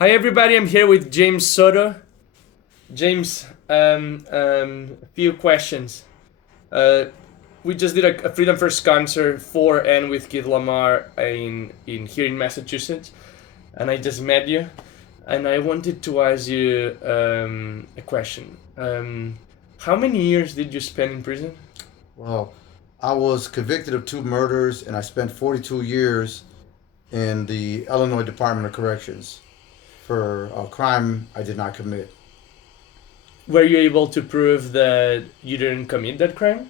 Hi everybody, I'm here with James Sotto. James, a few questions. Uh, we just did a Freedom First concert for and with Kid Lamar in here in Massachusetts, and I just met you, and I wanted to ask you a question. How many years did you spend in prison? Well, I was convicted of two murders and I spent 42 years in the Illinois Department of Corrections for a crime I did not commit. Were you able to prove that you didn't commit that crime?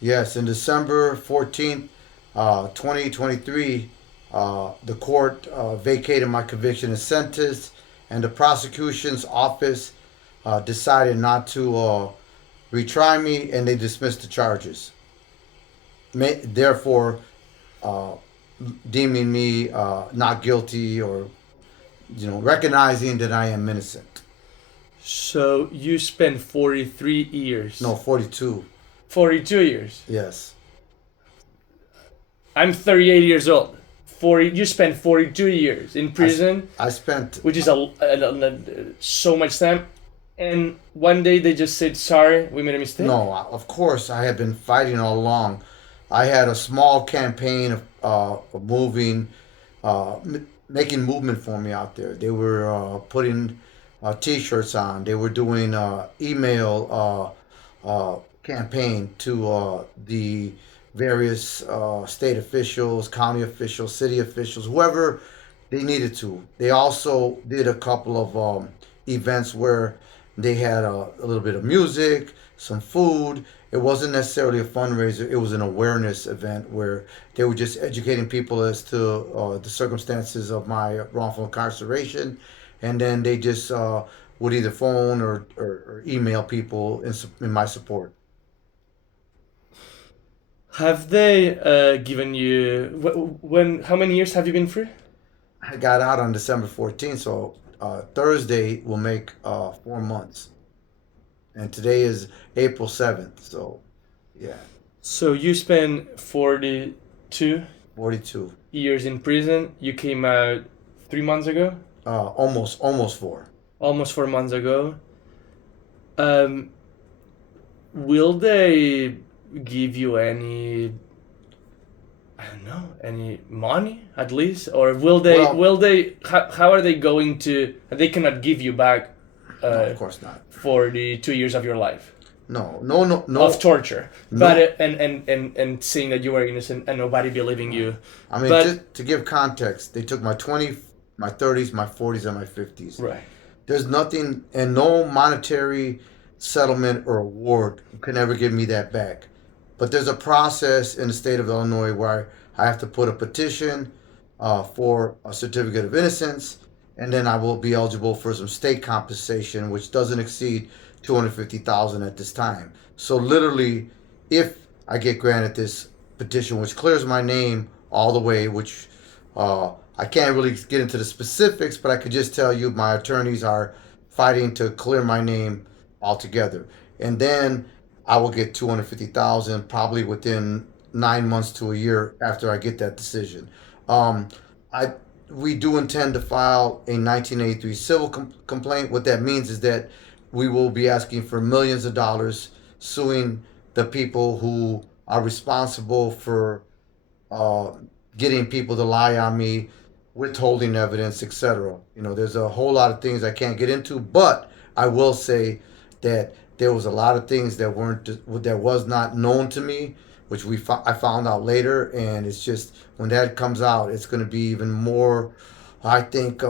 Yes, in December 14th, 2023, the court vacated my conviction and sentence, and the prosecution's office decided not to retry me and they dismissed the charges. Therefore, uh, deeming me not guilty or recognizing that I am innocent. So you spent 43 years. No, 42. 42 years. Yes. I'm 38 years old. 40. You spent 42 years in I, prison, I spent, which is so much time. And one day they just said, "Sorry, we made a mistake." no, of course, I have been fighting all along. I had a small campaign of moving, making movement for me out there. They were putting T-shirts on. They were doing email campaign to the various state officials, county officials, city officials, whoever they needed to. They also did a couple of events where they had a little bit of music, some food. It wasn't necessarily a fundraiser. It was an awareness event where they were just educating people as to the circumstances of my wrongful incarceration, and then they just would either phone or email people in my support. Have they given you when? How many years have you been free? I got out on December 14th, so Thursday will make 4 months, and today is April 7th. So yeah, So you spent 42 42. years in prison. You came out 3 months ago, Almost four. almost 4 months ago. Um, will they give you any, I don't know, any money at least, or will they? Well, Will they? How are they going to? They cannot give you back no, of uh, course not. 42 years of your life No, no, no, of no, torture, but no. and saying that you were innocent and nobody believing Right. you, I mean, but just to give context, they took my 20, my 30s, my 40s, and my 50s. right. There's nothing, and no monetary settlement or award can ever give me that back. But there's a process in the state of Illinois where I have to put a petition for a certificate of innocence, and then I will be eligible for some state compensation, which doesn't exceed 250,000 at this time. So literally, if I get granted this petition, which clears my name all the way, which I can't really get into the specifics, but I could just tell you my attorneys are fighting to clear my name altogether, and then I will get 250,000 probably within 9 months to a year after I get that decision. Um, I We do intend to file a 1983 civil complaint. What that means is that we will be asking for millions of dollars, suing the people who are responsible for uh, getting people to lie on me, withholding evidence, etc. There's a whole lot of things I can't get into, but I will say that there was a lot of things that was not known to me, which I found out later, and it's just when that comes out, it's going to be even more, I think,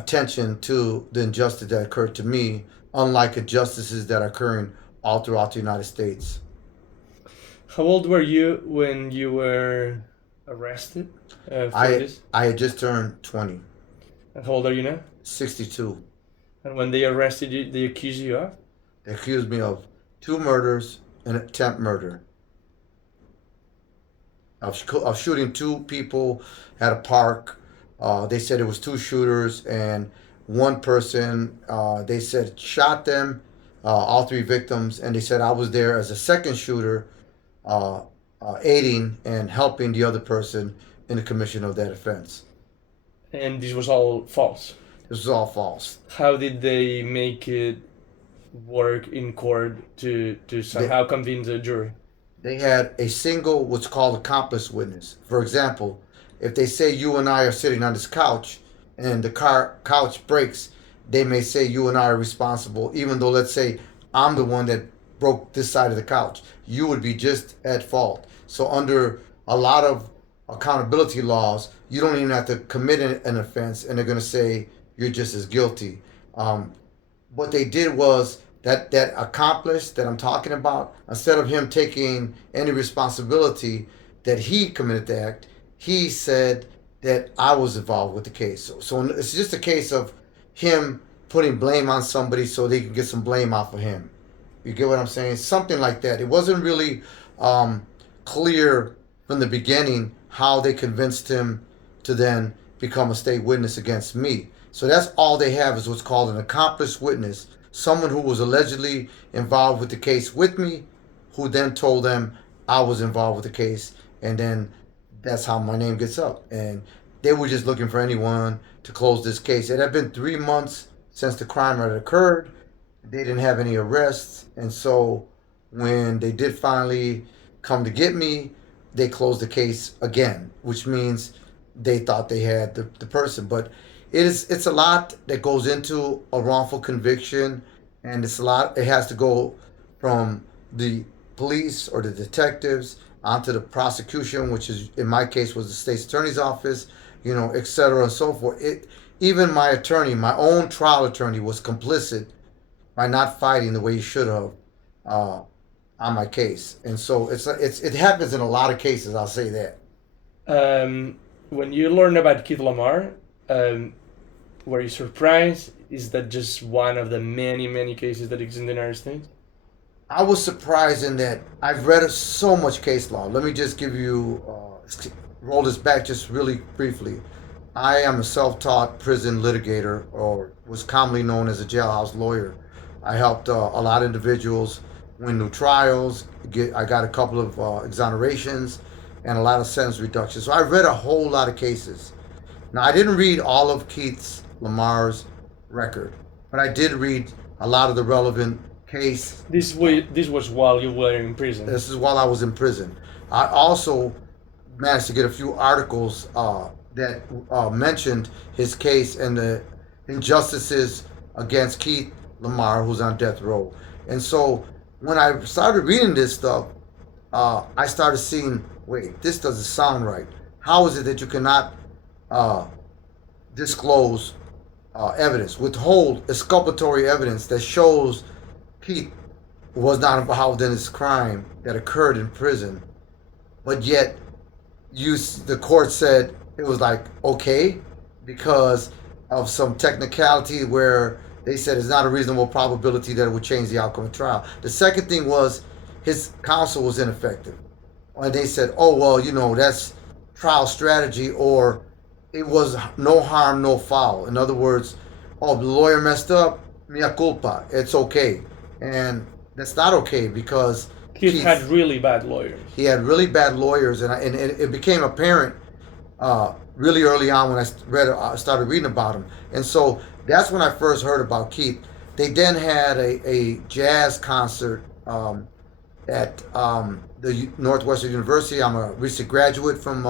attention to the injustice that occurred to me, unlike injustices that are occurring all throughout the United States. How old were you when you were arrested for I this? I had just turned 20, And how old are you now? 62. And when they arrested you, they accused you of? They accused me of two murders and attempt murder, of shooting two people at a park. They said it was two shooters, and one person, they said, shot them, all three victims, and they said I was there as a second shooter, uh, aiding and helping the other person in the commission of that offense. And this was all false. This is all false. How did they make it work in court to They, somehow convince a jury? they had a single, what's called accomplice witness. For example, if they say you and I are sitting on this couch and the couch breaks, they may say you and I are responsible, even though, let's say, I'm the one that broke this side of the couch. You would be just at fault. So under a lot of accountability laws, you don't even have to commit an offense, and they're going to say you're just as guilty. Um, what they did was that accomplice that I'm talking about, instead of him taking any responsibility that he committed the act, he said that I was involved with the case. So it's just a case of him putting blame on somebody so they can get some blame off of him. You get what I'm saying? Something like that. It wasn't really um, clear from the beginning how they convinced him to then become a state witness against me. So that's all they have is what's called an accomplice witness, someone who was allegedly involved with the case with me, who then told them I was involved with the case, and then that's how my name gets up. And they were just looking for anyone to close this case. It had been 3 months since the crime had occurred. They didn't have any arrests, and so when they did finally come to get me, they closed the case again, which means they thought they had the person. But it's a lot that goes into a wrongful conviction, and it's a lot. It has to go from the police or the detectives onto the prosecution, which is in my case was the state's attorney's office, et cetera and so forth. It even my attorney, my own trial attorney, was complicit by not fighting the way he should have uh, on my case, and so it happens in a lot of cases. I'll say that. When you learned about Keith Lamar, um, were you surprised? Is that just one of the many, many cases that exist in the United States? I was surprised in that I've read so much case law. Let me just give you roll this back just really briefly. I am a self-taught prison litigator, or was commonly known as a jailhouse lawyer. I helped a lot of individuals win new trials. I got a couple of exonerations and a lot of sentence reductions. So I read a whole lot of cases. Now I didn't read all of Keith Lamar's record, but I did read a lot of the relevant case. This was while you were in prison. This is while I was in prison. I also managed to get a few articles that mentioned his case and the injustices against Keith Lamar, who's on death row. And so when I started reading this stuff, I started seeing, wait, this doesn't sound right. How is it that you cannot uh, disclose evidence, withhold exculpatory evidence that shows Keith was not involved in this crime that occurred in prison, but yet the court said it was like okay because of some technicality where they said it's not a reasonable probability that it would change the outcome of the trial. The second thing was his counsel was ineffective, and they said, oh well, that's trial strategy, or it was no harm, no foul. In other words, oh, the lawyer messed up, mea culpa, it's okay. And that's not okay because Keith had really bad lawyers. He had really bad lawyers, and it became apparent really early on when I started reading about him. And so that's when I first heard about Keith. They then had a jazz concert at the Northwestern University. I'm a recent graduate from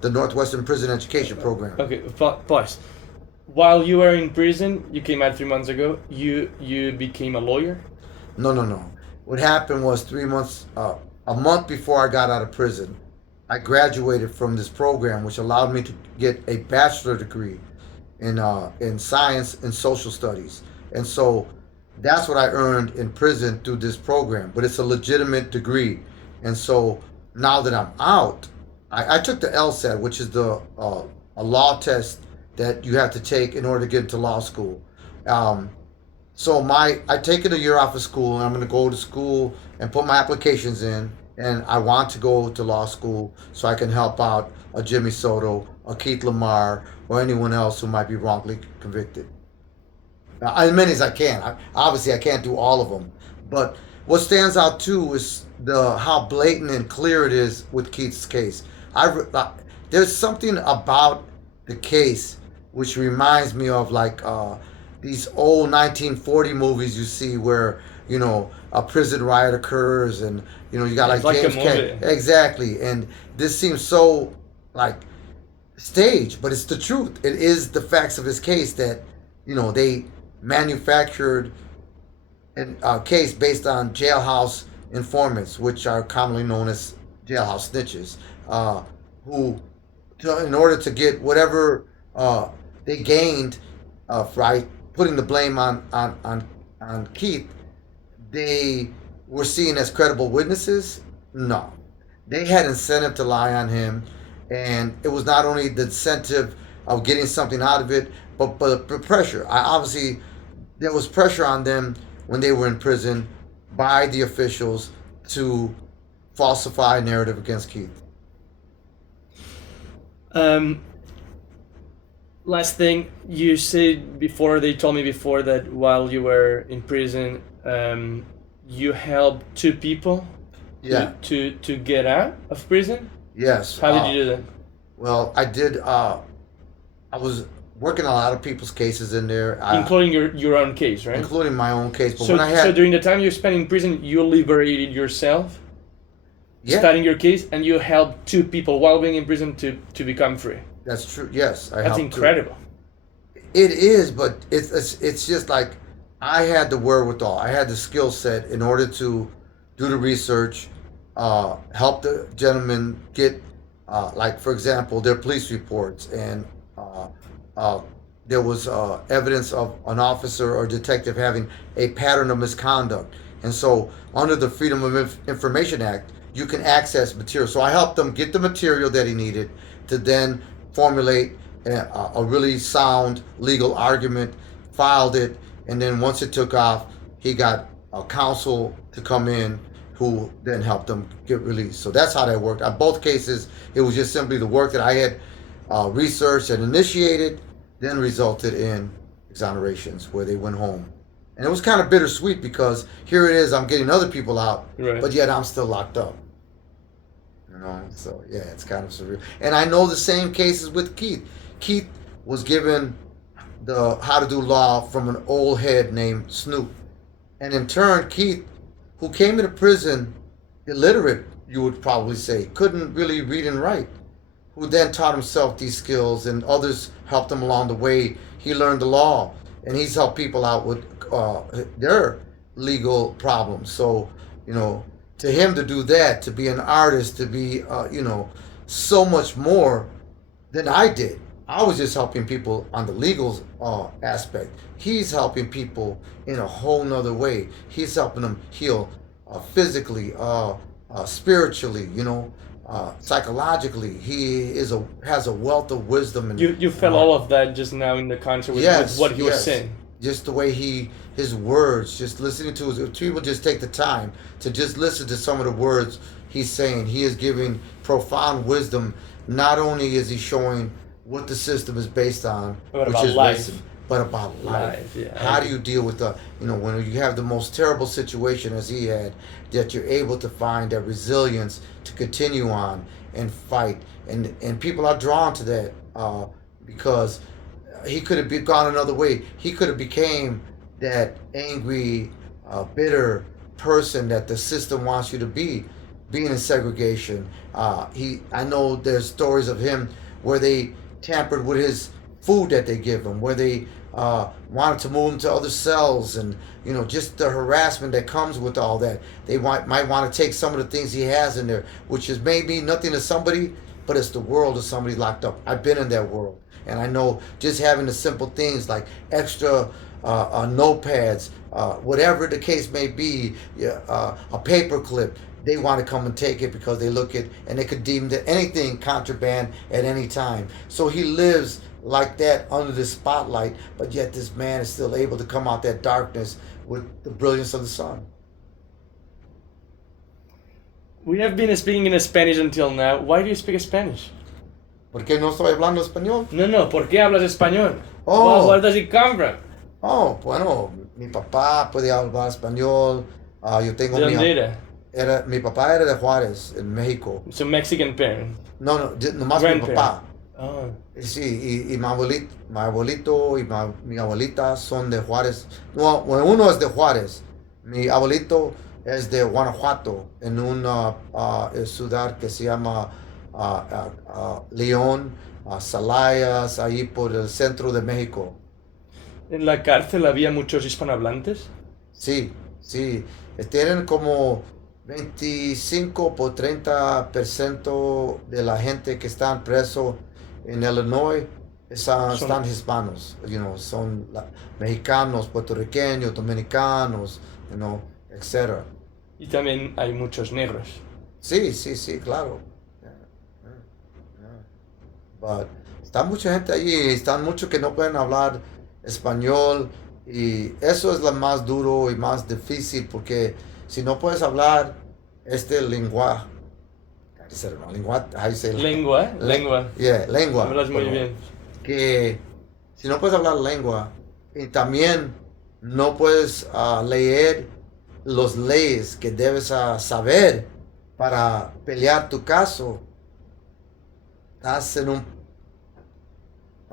the Northwestern Prison Education Program. Okay, pause. While you were in prison, you came out 3 months ago. You became a lawyer. No. What happened was 3 months, a month before I got out of prison, I graduated from this program, which allowed me to get a bachelor degree in science and social studies. And so that's what I earned in prison through this program. But it's a legitimate degree. And so now that I'm out, I took the LSAT, which is a law test that you have to take in order to get into law school. So I taken a year off of school, and I'm going to go to school and put my applications in. And I want to go to law school so I can help out a Jimmy Sotto, a Keith Lamar, or anyone else who might be wrongly convicted. As many as I can. Obviously, I can't do all of them. But what stands out too is how blatant and clear it is with Keith's case. There's something about the case which reminds me of like these old 1940 movies you see where a prison riot occurs, and you got It's like like a James Kent movie. exactly, and this seems so like staged, but it's the truth. It is the facts of his case that they manufactured a case based on jailhouse informants, which are commonly known as jailhouse snitches, who, in order to get whatever they gained, right, putting the blame on Keith, they were seen as credible witnesses. No, they had incentive to lie on him, and it was not only the incentive of getting something out of it, but the pressure. I obviously there was pressure on them when they were in prison by the officials to falsify a narrative against Keith. Um, Last thing, you said before, they told me before that while you were in prison, you helped two people Yeah. to get out of prison. Yes. How did you do that? Well, I did. I was working on a lot of people's cases in there, Including your own case, right? including my own case. But So, when I so had, during the time you spent in prison, you liberated yourself, yeah, studying your case, and you helped two people while being in prison to become free. that's true. Yes, I That's helped too. incredible. It is, but it's just like I had the wherewithal. I had the skill set in order to do the research, help the gentleman get, like for example, their police reports, and uh, uh, there was evidence of an officer or detective having a pattern of misconduct, and so under the Freedom of Information Act, you can access material. So I helped them get the material that he needed to then formulate a really sound legal argument, filed it, and then once it took off, he got a counsel to come in who then helped them get released. So that's how that worked. On both cases, it was just simply the work that I had researched and initiated, then resulted in exonerations where they went home. And it was kind of bittersweet because here it is, I'm getting other people out, Right. but yet I'm still locked up. So yeah, it's kind of surreal. And I know the same cases with Keith. Keith was given the how to do law from an old head named Snoop, and in turn, Keith, who came into prison illiterate, you would probably say, couldn't really read and write, who then taught himself these skills, and others helped him along the way. He learned the law, and he's helped people out with their legal problems. So, to him to do that, to be an artist, to be, so much more than I did. I was just helping people on the legal aspect. He's helping people in a whole nother way. He's helping them heal physically, spiritually, psychologically. He has a wealth of wisdom. And You felt all of that just now in the concert with what he was saying. Just the way his words, just listening to his, people just take the time to just listen to some of the words he's saying. He is giving profound wisdom. Not only is he showing what the system is based on, But which about is life. racism, but about life. Yeah, How do you deal with when you have the most terrible situation as he had, that you're able to find that resilience to continue on and fight, and people are drawn to that because he could have gone another way. He could have became that angry, bitter person that the system wants you to be, being in segregation. I know there's stories of him where they tampered with his food that they give him, where they wanted to move him to other cells, and just the harassment that comes with all that. They might want to take some of the things he has in there, which is maybe nothing to somebody, but it's the world of somebody locked up. I've been in that world, and I know just having the simple things like extra notepads, whatever the case may be, a paper clip. They want to come and take it because they look at, and they could deem that anything contraband at any time. So he lives like that under the spotlight, but yet this man is still able to come out that darkness with the brilliance of the sun. We have been speaking in Spanish until now. Why do you speak Spanish? ¿Por qué no estoy hablando español? No, ¿por qué hablas español? Oh. Where does it come from? Oh, bueno, mi papá puede hablar español. Yo tengo ¿De dónde era? Mi papá era de Juárez, en México. So Mexican parent. No, nomás mi papá. Ah, Sí, y mi abuelito y mi abuelita son de Juárez. No, bueno, uno es de Juárez. Mi abuelito es de Guanajuato, en una ciudad que se llama León, Salayas, ahí por el centro de México. ¿en la cárcel había muchos hispanohablantes? Sí, sí. Tienen como 25 por 30% de la gente que están preso en Illinois Son... están hispanos. Son mexicanos, puertorriqueños, dominicanos, etcétera. Y también hay muchos negros. Sí, sí, sí, claro. Yeah, yeah, yeah. But está mucha gente allí, están muchos que no pueden hablar español y eso es lo más duro y más difícil porque si no puedes hablar este lenguaje, Lengua, ¿eh? Lengua. yeah, lengua, Hablas muy perdón, bien. que si no puedes hablar lengua y también no puedes leer los leyes que debes saber para pelear tu caso, estás en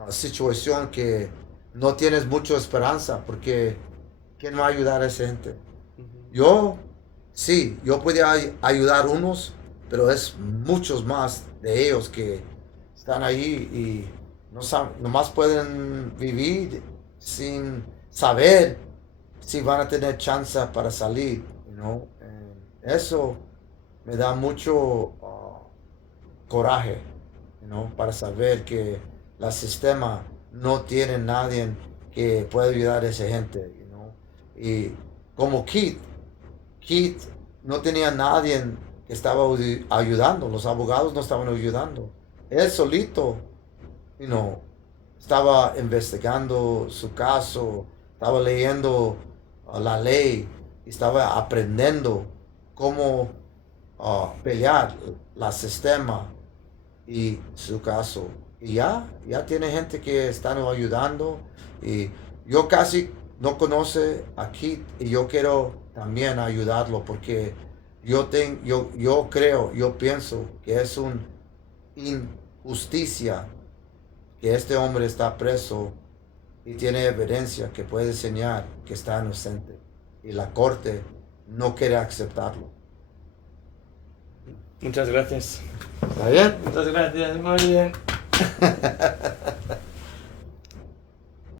situación que no tienes mucha esperanza porque ¿quién va a ayudar a esa gente? Ujú. Yo, sí, yo podía ayudar unos, pero es muchos más de ellos que están ahí y no nomás pueden vivir sin saber si van a tener chance para salir, Eso me da mucho coraje, para saber que el sistema no tiene nadie que pueda ayudar a esa gente. Y como Keith no tenía nadie que estaba ayudando, los abogados no estaban ayudando. Él solito, you know, estaba investigando su caso, estaba leyendo la ley, estaba aprendiendo cómo pelear el sistema y su caso. Y ya tiene gente que están ayudando y yo casi no conoce a Keith y yo quiero también ayudarlo porque yo creo, yo pienso que es una injusticia que este hombre está preso y tiene evidencia que puede enseñar que está inocente y la corte no quiere aceptarlo. Muchas gracias. ¿Está bien? Muchas gracias, muy bien.